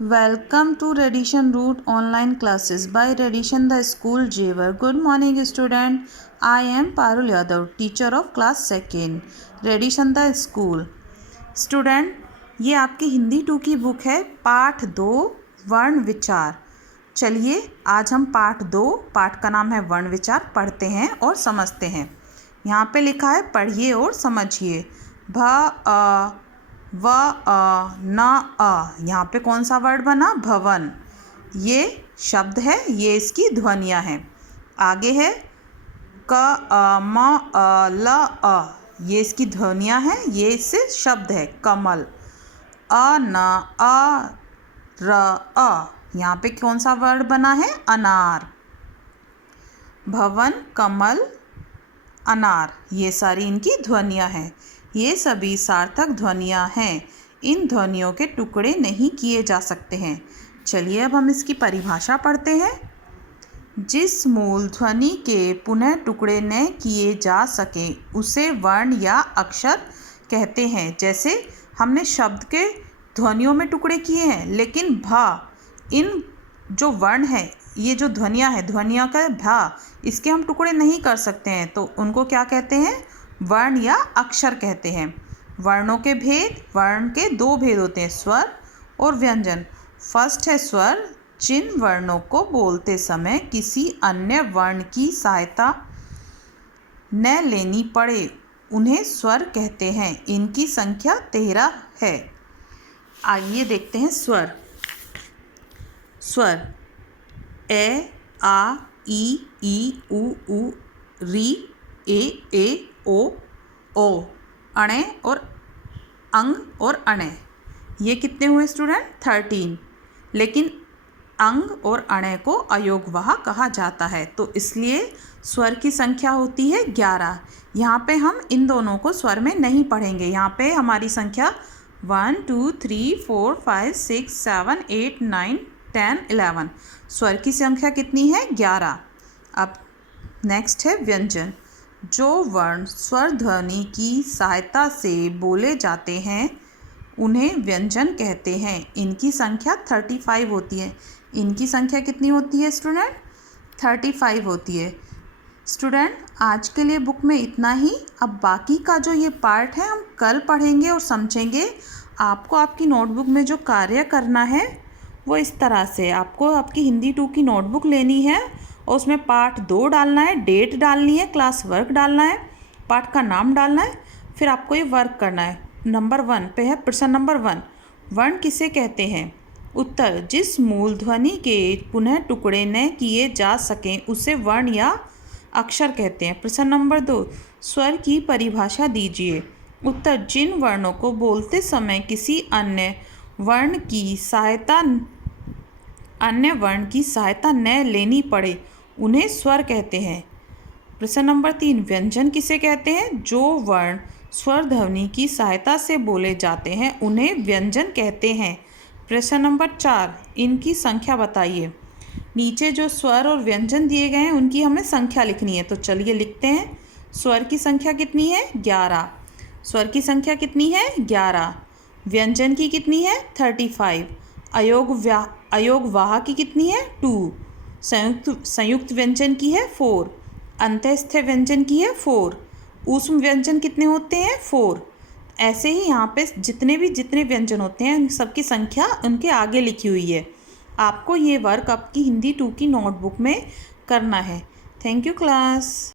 Welcome to Radition Root online classes by Radition the School Jeevar. Good morning student. I am Parul Yadav, teacher of class 2nd, Radition the School. Student, ये आपकी हिंदी 2 की book है, पाठ 2 वर्ण विचार. चलिए आज हम पाठ 2, पाठ का नाम है वर्ण विचार, पढ़ते हैं और समझते हैं. यहाँ पे लिखा है पढ़िए और समझिए. भ व न अ. यहाँ पे कौन सा वर्ड बना? भवन. ये शब्द है, ये इसकी ध्वनियाँ हैं. आगे है क म ल अ. ये इसकी ध्वनियाँ हैं, ये इससे शब्द है. कमल. अ न अ र अ. यहाँ पे कौन सा वर्ड बना है? अनार. भवन, कमल, अनार, ये सारी इनकी ध्वनियाँ हैं. ये सभी सार्थक ध्वनियाँ हैं. इन ध्वनियों के टुकड़े नहीं किए जा सकते हैं. चलिए अब हम इसकी परिभाषा पढ़ते हैं. जिस मूल ध्वनि के पुनः टुकड़े न किए जा सके उसे वर्ण या अक्षर कहते हैं. जैसे हमने शब्द के ध्वनियों में टुकड़े किए हैं, लेकिन भा, इन जो वर्ण हैं, ये जो ध्वनियाँ हैं, ध्वनियों का भा, इसके हम टुकड़े नहीं कर सकते हैं, तो उनको क्या कहते हैं? वर्ण या अक्षर कहते हैं. वर्णों के भेद. वर्ण के 2 भेद होते हैं, स्वर और व्यंजन. फर्स्ट है स्वर. जिन वर्णों को बोलते समय किसी अन्य वर्ण की सहायता न लेनी पड़े उन्हें स्वर कहते हैं. इनकी संख्या 13 है. आइए देखते हैं स्वर. स्वर ए, आ, ई, उ, री, ए, ओ, अणे और अंग और अणे. ये कितने हुए स्टूडेंट? 13. लेकिन अंग और अणे को अयोगवाह कहा जाता है, तो इसलिए स्वर की संख्या होती है 11. यहाँ पे हम इन दोनों को स्वर में नहीं पढ़ेंगे. यहाँ पे हमारी संख्या 1 2 3 4 5 6 7 8 9 10 11. स्वर की संख्या कितनी है? 11. अब नेक्स्ट है व्यंजन. जो वर्ण स्वर ध्वनि की सहायता से बोले जाते हैं उन्हें व्यंजन कहते हैं. इनकी संख्या 35 होती है. इनकी संख्या कितनी होती है स्टूडेंट? 35 होती है. स्टूडेंट, आज के लिए बुक में इतना ही. अब बाकी का जो ये पार्ट है हम कल पढ़ेंगे और समझेंगे. आपको आपकी नोटबुक में जो कार्य करना है वो इस तरह से. आपको आपकी हिंदी 2 की नोटबुक लेनी है और उसमें पाठ 2 डालना है, डेट डालनी है, क्लास वर्क डालना है, पाठ का नाम डालना है. फिर आपको ये वर्क करना है. नंबर 1 पे है प्रश्न नंबर 1. वर्ण किसे कहते हैं? उत्तर: जिस मूल ध्वनि के पुनः टुकड़े न किए जा सकें उसे वर्ण या अक्षर कहते हैं. प्रश्न नंबर 2. स्वर की परिभाषा दीजिए. उत्तर: जिन वर्णों को बोलते समय किसी अन्य वर्ण की सहायता न लेनी पड़े उन्हें स्वर कहते हैं. प्रश्न नंबर 3. व्यंजन किसे कहते हैं? जो वर्ण स्वर ध्वनि की सहायता से बोले जाते हैं उन्हें व्यंजन कहते हैं. प्रश्न नंबर 4. इनकी संख्या बताइए. नीचे जो स्वर और व्यंजन दिए गए हैं उनकी हमें संख्या लिखनी है, तो चलिए लिखते हैं. स्वर की संख्या कितनी है? 11. स्वर की संख्या कितनी है? 11. व्यंजन की कितनी है? 35. अयोगवाह की कितनी है? 2. संयुक्त व्यंजन की है 4. अंतःस्थ व्यंजन की है 4. ऊष्म व्यंजन कितने होते हैं? 4. ऐसे ही यहाँ पे जितने व्यंजन होते हैं उन सबकी संख्या उनके आगे लिखी हुई है. आपको ये वर्क आपकी हिंदी 2 की नोटबुक में करना है. Thank you class.